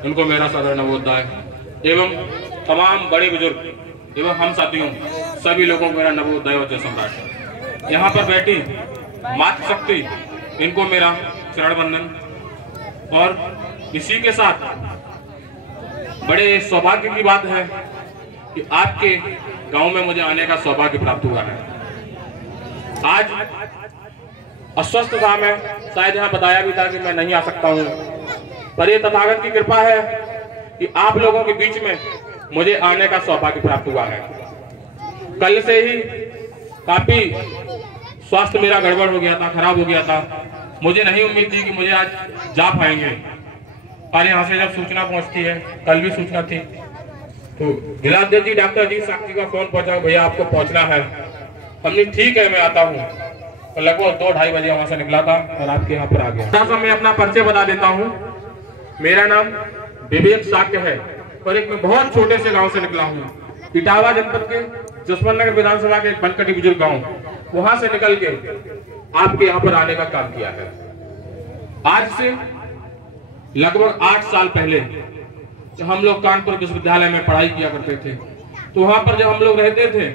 उनको मेरा सादर नवोदय एवं तमाम बड़े बुजुर्ग एवं हम साथियों सभी लोगों को मेरा नवोदय और जय सम्राट। यहाँ पर बैठी मातृशक्ति, इनको मेरा चरण वंदन। और इसी के साथ बड़े सौभाग्य की बात है कि आपके गांव में मुझे आने का सौभाग्य प्राप्त हुआ है। आज अस्वस्थ था मैं, शायद यहाँ बताया भी था कि मैं नहीं आ सकता हूँ, पर ये तथागत की कृपा है कि आप लोगों के बीच में मुझे आने का सौभाग्य प्राप्त हुआ है। कल से ही काफी स्वास्थ्य मेरा गड़बड़ हो गया था, खराब हो गया था। मुझे नहीं उम्मीद थी कि मुझे आज जा पाएंगे, और यहाँ से जब सूचना पहुंचती है, कल भी सूचना थी, तो गिलाधर जी, डॉक्टर जी, साक्षी का फोन पहुंचा, भैया आपको पहुंचना है। हमने ठीक है मैं आता हूँ। तो लगभग 2-2:30 बजे वहां से निकला था और आपके यहाँ पर आ गया। मैं अपना परिचय बता देता हूँ। मेरा नाम विवेक साक्य है और एक मैं बहुत छोटे से गांव से निकला हूँ। इटावा जनपद के जसवंत नगर विधानसभा के बनकटी बुजुर्ग गांव, वहां से निकल के आपके यहाँ पर आने का काम किया है। आज से लगभग 8 साल पहले जब हम लोग कानपुर विश्वविद्यालय में पढ़ाई किया करते थे, तो वहां पर जब हम लोग रहते थे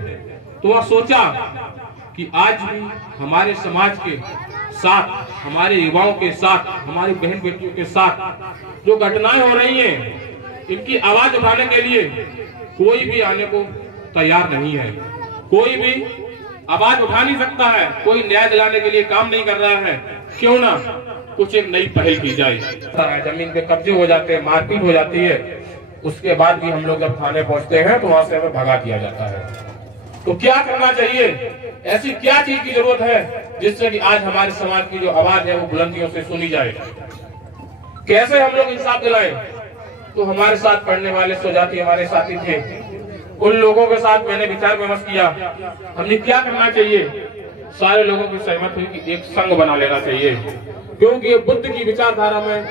तो वह सोचा कि आज भी हमारे समाज के साथ, हमारे युवाओं के साथ, हमारी बहन बेटियों के साथ जो घटनाएं हो रही हैं, इनकी आवाज उठाने के लिए कोई भी आने को तैयार नहीं है। कोई भी आवाज उठा नहीं सकता है, कोई न्याय दिलाने के लिए काम नहीं कर रहा है। क्यों ना कुछ एक नई पहल की जाए। जमीन पे कब्जे हो जाते हैं, मारपीट हो जाती है, उसके बाद भी हम लोग जब थाने पहुंचते हैं तो वहां से हमें भगा दिया जाता है। तो क्या करना चाहिए, ऐसी क्या चीज की जरूरत है जिससे कि आज हमारे समाज की जो आवाज है वो बुलंदियों से सुनी जाए। कैसे हम लोग इंसाफ दिलाएं? तो हमारे साथ पढ़ने वाले स्वजाति हमारे साथी थे, उन लोगों के साथ मैंने विचार विमर्श किया। हमने क्या करना चाहिए, सारे लोगों की सहमत हुई कि एक संघ बना लेना चाहिए, क्योंकि ये बुद्ध की विचारधारा में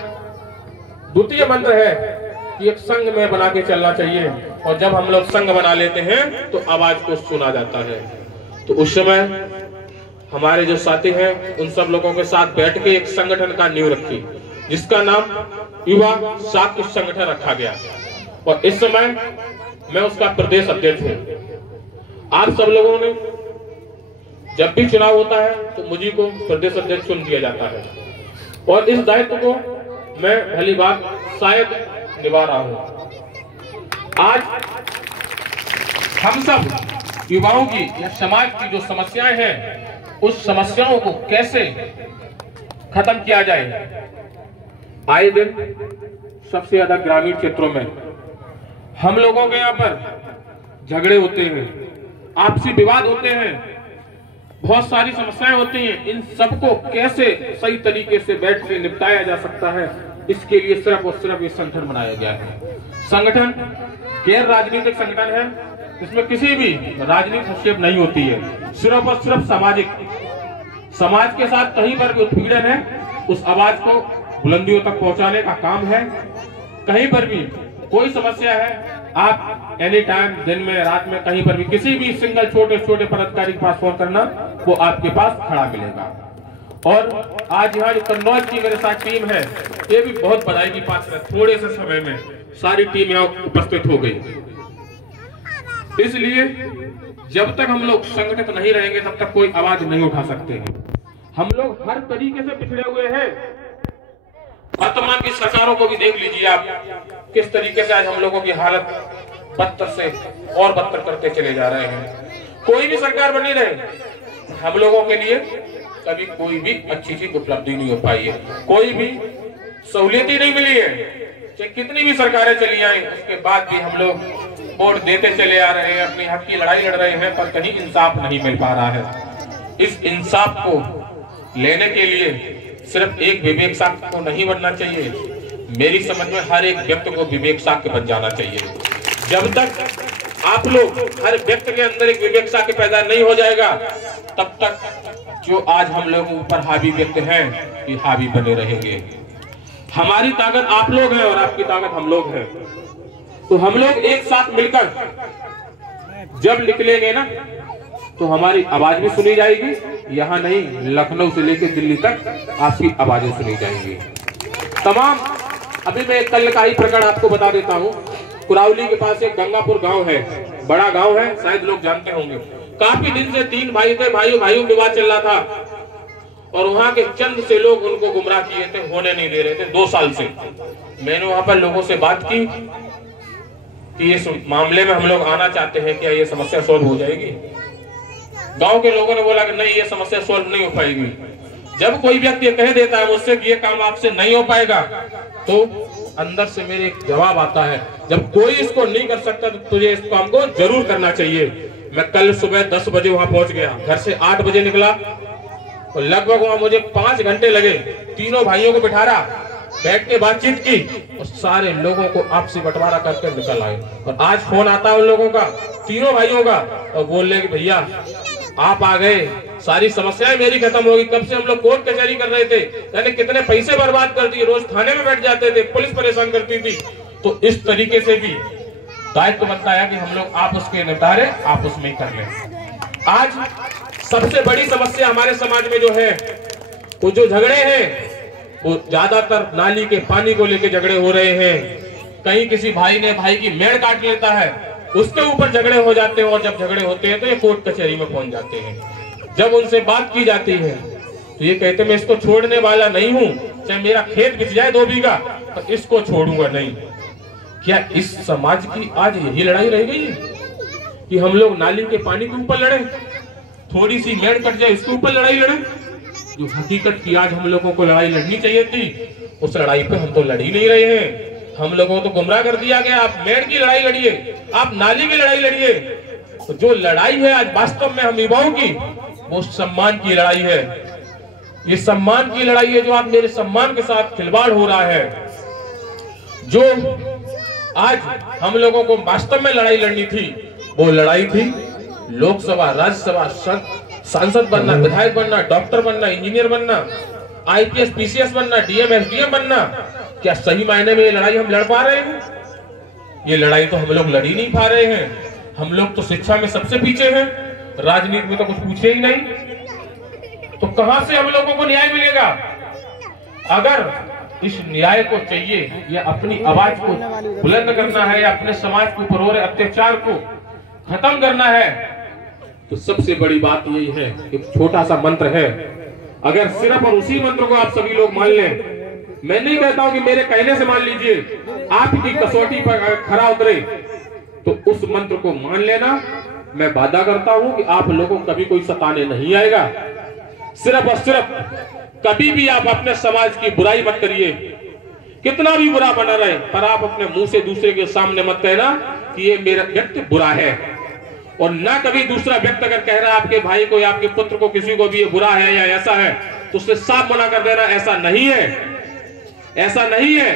द्वितीय मंत्र है कि एक संघ में बना के चलना चाहिए। और जब हम लोग संघ बना लेते हैं तो आवाज को सुना जाता है। तो उस समय हमारे जो साथी हैं उन सब लोगों के साथ बैठ के एक संगठन का नींव रखी, जिसका नाम युवा साक्य संगठन रखा गया। और इस समय मैं उसका प्रदेश अध्यक्ष हूँ। आप सब लोगों ने जब भी चुनाव होता है तो मुझे को प्रदेश अध्यक्ष चुन दिया जाता है, और इस दायित्व को मैं पहली बार शायद निभा रहा हूँ। आज हम सब युवाओं की या समाज की जो समस्याएं हैं, उस समस्याओं को कैसे खत्म किया जाए। आए दिन सबसे ज्यादा ग्रामीण क्षेत्रों में हम लोगों के यहाँ पर झगड़े होते हैं, आपसी विवाद होते हैं, बहुत सारी समस्याएं होती हैं। इन सबको कैसे सही तरीके से बैठ के निपटाया जा सकता है, इसके लिए सिर्फ और सिर्फ ये संगठन बनाया गया है। संगठन गैर राजनीतिक संगठन है, इसमें किसी भी राजनीतिक हस्तक्षेप नहीं होती है, सिर्फ और सिर्फ सामाजिक। समाज के साथ कहीं पर भी उत्पीड़न है, उस आवाज को बुलंदियों तक पहुंचाने का काम है। कहीं पर भी कोई समस्या है, आप एनी टाइम, दिन में, रात में, कहीं पर भी किसी भी सिंगल छोटे छोटे पदाधिकारी के पास फोन करना, वो आपके पास खड़ा मिलेगा। और आज यहाँ जो कन्नौज की मेरे साथ टीम है, ये भी बहुत बधाई की पात्र है। थोड़े से समय में सारी टीम यहाँ उपस्थित हो गई। इसलिए जब तक हम लोग संगठित नहीं रहेंगे तब तक कोई आवाज नहीं उठा सकते हैं। हम लोग हर तरीके से पिछड़े हुए हैं। वर्तमान की सरकारों को भी देख लीजिए आप, किस तरीके से आज हम लोगों की हालत बदतर से और बदतर करते चले जा रहे हैं। कोई भी सरकार बनी रहे, हम लोगों के लिए कभी कोई भी अच्छी चीज उपलब्धि नहीं हो पाई है, कोई भी सहूलियत ही नहीं मिली है। चाहे कितनी भी सरकारें चली आए, उसके बाद भी हम लोग वोट देते चले आ रहे हैं, अपनी हक की लड़ाई लड़ रहे हैं, पर कहीं इंसाफ नहीं मिल पा रहा है। इस इंसाफ को लेने के लिए सिर्फ एक विवेक साक्य को नहीं बनना चाहिए, मेरी समझ में हर एक व्यक्ति को विवेक साक्य बन जाना चाहिए। जब तक आप लोग, हर व्यक्ति के अंदर एक विवेक साक्य पैदा नहीं हो जाएगा, तब तक जो आज हम लोग ऊपर हावी व्यक्ति हैं, ये हावी बने रहेंगे। हमारी ताकत आप लोग हैं और आपकी ताकत हम लोग हैं। तो हम लोग एक साथ मिलकर जब निकलेंगे ना, तो हमारी आवाज भी सुनी जाएगी। यहाँ नहीं, लखनऊ से लेकर दिल्ली तक आपकी आवाजें सुनी जाएंगी। तमाम अभी मैं कल का ही प्रकरण आपको बता देता हूँ। कुरावली के पास एक गंगापुर गांव है, बड़ा गांव है, शायद लोग जानते होंगे। काफी दिन से 3 भाई थे, भाइयों विवाह चल रहा था और वहां के चंद से लोग उनको गुमराह किए थे, होने नहीं दे रहे थे 2 साल से। मैंने वहां पर लोगों से बात की कि इस मामले में हम लोग आना चाहते हैं, क्या ये समस्या सॉल्व हो जाएगी? गांव के लोगों ने बोला कि नहीं, ये समस्या सॉल्व नहीं हो पाएगी। जब कोई व्यक्ति कह देता है मुझसे कि ये काम आपसे नहीं हो पाएगा, तो अंदर से मेरे एक जवाब आता है, जब कोई इसको नहीं कर सकता तो तुझे इस काम को जरूर करना चाहिए। मैं कल सुबह 10 बजे वहां पहुंच गया, घर से 8 बजे निकला और लगभग वहां मुझे 5 घंटे लगे। तीनों भाइयों को बिठारा, बैठ के बातचीत की और सारे लोगों को आपसी बंटवारा करके निकल आए। और आज फोन आता है उन लोगों का, तीनों भाइयों का, और बोल रहे कि भैया आप आ गए, सारी समस्याएं मेरी खत्म होगी। कब से हम लोग कोर्ट कचहरी कर रहे थे, यानी कितने पैसे बर्बाद कर दिए, रोज थाने में बैठ जाते थे, पुलिस परेशान करती थी। तो इस तरीके से भी दायित्व बनता है कि हम लोग आप उसके निपटारे आप उसमें ही कर लें। आज सबसे बड़ी समस्या हमारे समाज में जो है, वो जो झगड़े हैं, वो ज्यादातर नाली के पानी को लेकर झगड़े हो रहे हैं। कहीं किसी भाई ने भाई की मेड़ काट लेता है, उसके ऊपर झगड़े हो जाते हैं, और जब झगड़े होते हैं तो ये कोर्ट कचहरी में पहुंच जाते हैं। जब उनसे बात की जाती है तो ये कहते मैं इसको छोड़ने वाला नहीं हूं, चाहे मेरा खेत बिक जाए 2 बीघा, तो इसको छोड़ूंगा नहीं। क्या इस समाज की आज यही लड़ाई रह गई है कि हम लोग नाली के पानी के ऊपर लड़े, थोड़ी सी मेड़ कट जाए इसके ऊपर लड़ाई लड़े? जो हकीकत की आज हम लोगों को लड़ाई लड़नी चाहिए थी, उस लड़ाई पे हम तो लड़ ही नहीं रहे हैं। हम लोगों को तो गुमराह कर दिया गया, आप मेड़ की लड़ाई लड़िए, आप नाली की लड़ाई लड़िए। तो जो लड़ाई है आज वास्तव में हम युवाओं की, वो सम्मान की लड़ाई है। ये सम्मान की लड़ाई है, जो आज मेरे सम्मान के साथ खिलवाड़ हो रहा है। जो आज हम लोगों को वास्तव में लड़ाई लड़नी थी, वो लड़ाई थी लोकसभा, राज्यसभा, सांसद बनना, विधायक बनना, डॉक्टर बनना, इंजीनियर बनना, IPS PCS बनना, DM SDM बनना। क्या सही मायने में ये लड़ाई हम लड़ पा रहे हैं? ये लड़ाई तो हम लोग लड़ ही नहीं पा रहे हैं। हम लोग तो शिक्षा में सबसे पीछे हैं, राजनीति में तो कुछ पूछे ही नहीं। तो कहां से हम लोगों को न्याय मिलेगा? अगर इस न्याय को चाहिए, या अपनी आवाज को बुलंद करना है, या अपने समाज के ऊपर हो रहे अत्याचार को खत्म करना है, तो सबसे बड़ी बात यही है, एक छोटा सा मंत्र है। अगर सिर्फ और उसी मंत्र को आप सभी लोग मान लें, मैं नहीं कहता हूं कि मेरे कहने से मान लीजिए, आपकी कसौटी पर खरा उतरे, तो उस मंत्र को मान लेना। मैं वादा करता हूं कि आप लोगों को कभी कोई सताने नहीं आएगा। सिर्फ और सिर्फ कभी भी आप अपने समाज की बुराई मत करिए, कितना भी बुरा बना रहे, पर आप अपने मुंह से दूसरे के सामने मत कहना कि ये मेरा व्यक्ति बुरा है। और ना कभी दूसरा व्यक्ति अगर कह रहा है आपके भाई को या आपके पुत्र को, किसी को भी ये बुरा है या ऐसा है, तो उससे साफ मना कर देना, ऐसा नहीं है, ऐसा नहीं है।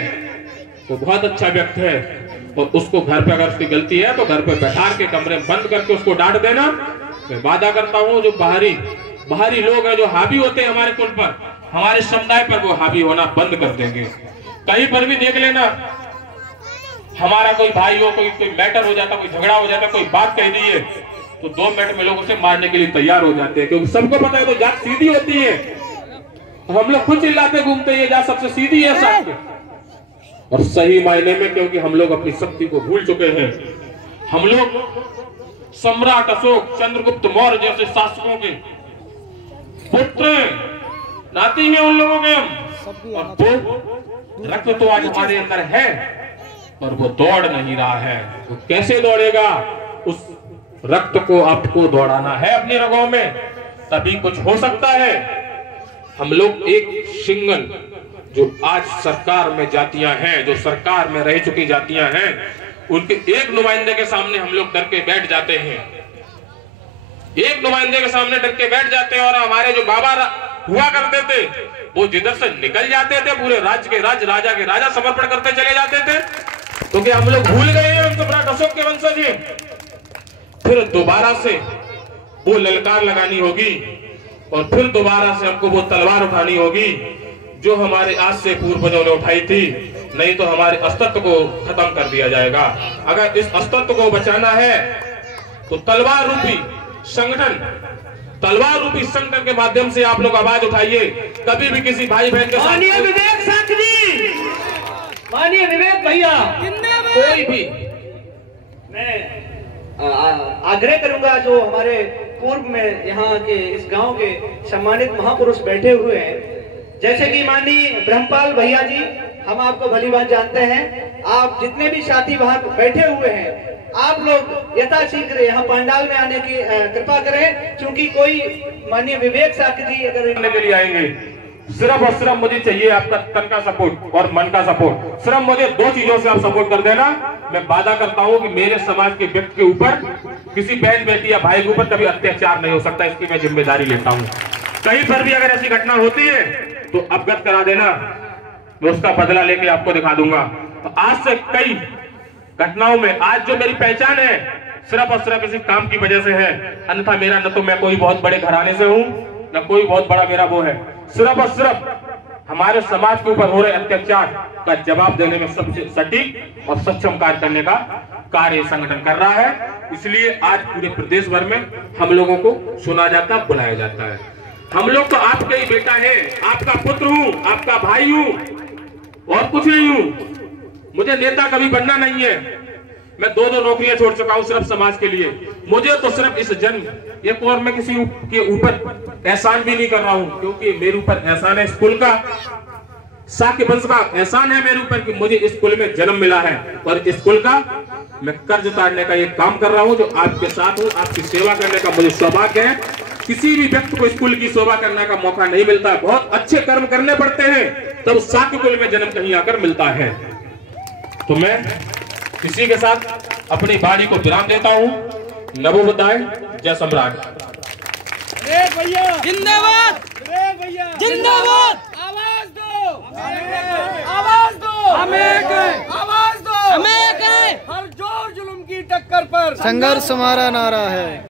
वो बहुत अच्छा व्यक्ति है, और उसको घर पे अगर उसकी गलती है तो घर पे बैठा के कमरे बंद करके उसको डांट देना। मैं वादा करता हूं जो बाहरी लोग हैं, जो हावी होते हैं हमारे कुल पर, हमारे समुदाय पर, वो हावी होना बंद कर देंगे। कहीं पर भी देख लेना, हमारा कोई भाई हो, कोई मैटर हो जाता, कोई झगड़ा हो जाता, कोई बात कह दी है, तो 2 मिनट में लोग उसे मारने के लिए तैयार हो जाते हैं, क्योंकि सबको पता है तो जात सीधी होती है। हम लोग खुद चिल्लाते घूमते हैं, जात सबसे सीधी है सत्य, और सही मायने में, क्योंकि हम लोग अपनी शक्ति को भूल चुके हैं। हम लोग सम्राट अशोक, चंद्रगुप्त मौर्य जैसे शासकों के पुत्र नाते हैं उन लोगों के हम, और वो रक्त तो आज हमारे अंदर है, पर वो दौड़ नहीं रहा है। वो कैसे दौड़ेगा? उस रक्त को आपको दौड़ाना है अपनी रगों में, तभी कुछ हो सकता है। हम लोग एक सिंगल, जो आज सरकार में जातियां हैं, जो सरकार में रह चुकी जातियां हैं, उनके एक नुमाइंदे के सामने हम लोग डर के बैठ जाते हैं, एक नुमाइंदे के सामने डर के बैठ जाते हैं। और हमारे जो बाबा हुआ करते थे, वो जिधर से निकल जाते थे, पूरे राज्य के राज, राजा के राजा समर्पण करते चले जाते थे, क्योंकि हम लोग भूल गए हैं हम सम्राट अशोक के वंशज हैं। फिर दोबारा से वो ललकार लगानी होगी, और फिर दोबारा से हमको वो तलवार उठानी होगी जो हमारे आज से पूर्वजों ने उठाई थी, नहीं तो हमारे अस्तित्व को खत्म कर दिया जाएगा। अगर इस अस्तित्व को बचाना है तो तलवार रूपी संगठन के माध्यम से आप लोग आवाज उठाइए। कभी भी किसी भाई बहन के साथ माननीय विवेक भैया, कोई भी मैं आग्रह करूंगा जो हमारे पूर्व में यहाँ के इस गांव के सम्मानित महापुरुष बैठे हुए हैं, जैसे कि माननीय ब्रह्मपाल भैया जी, हम आपको भली बात जानते हैं। आप जितने भी साथी वहां बैठे हुए हैं, आप लोग यथाशीघ्र यहाँ पंडाल में आने की कृपा करें, क्योंकि कोई माननीय विवेक साथी जी अगर करने के लिए आएंगे, सिर्फ और सिर्फ मुझे चाहिए आपका तन का सपोर्ट और मन का सपोर्ट। सिर्फ मुझे 2 चीजों से आप सपोर्ट कर देना। मैं वादा करता हूं कि मेरे समाज के व्यक्ति के ऊपर, किसी बहन बेटी या भाई के ऊपर कभी अत्याचार नहीं हो सकता, इसकी मैं जिम्मेदारी लेता हूं। कहीं पर भी अगर ऐसी घटना होती है तो अवगत करा देना, मैं उसका बदला लेके आपको दिखा दूंगा। तो आज से कई घटनाओं में आज जो मेरी पहचान है सिर्फ और सिर्फ इसी काम की वजह से है। अन्यथा मेरा न तो मैं कोई बहुत बड़े घराने से हूं, न कोई बहुत बड़ा मेरा वो है। सिर्फ और सिर्फ हमारे समाज के ऊपर हो रहे अत्याचार का जवाब देने में सबसे सटीक और सक्षम कार्य करने का कार्य संगठन कर रहा है। इसलिए आज पूरे प्रदेश भर में हम लोगों को सुना जाता, बुलाया जाता है। हम लोग तो आपका ही बेटा है, आपका पुत्र हूं, आपका भाई हूं और कुछ नहीं हूं। मुझे नेता कभी बनना नहीं है। मैं 2 नौकरियां छोड़ चुका हूं सिर्फ समाज के लिए। मुझे तो सिर्फ इस जन्म, एक और मैं किसी के ऊपर एहसान भी नहीं कर रहा हूं, क्योंकि मेरे ऊपर एहसान है स्कूल का, शाक्य वंश का एहसान है मेरे ऊपर कि मुझे इस स्कूल में जन्म मिला है। और इस स्कूल का मैं कर्ज उतारने का एक काम कर रहा हूं, जो आपके साथ हूं। आपकी सेवा करने का मुझे सौभाग्य है। किसी भी व्यक्ति को स्कूल की सेवा करने का मौका नहीं मिलता, बहुत अच्छे कर्म करने पड़ते हैं, तब शाक्य कुल में जन्म कहीं आकर मिलता है। तो मैं इसी के साथ अपनी वाणी को विराम देता हूं। नमो बुद्धाय, जय सम्राट। जिंदाबाद, जिंदाबाद, आवाज दो, आवाज दो, आवाज दो, हर जोर जुल्म की टक्कर पर संघर्ष हमारा नारा है।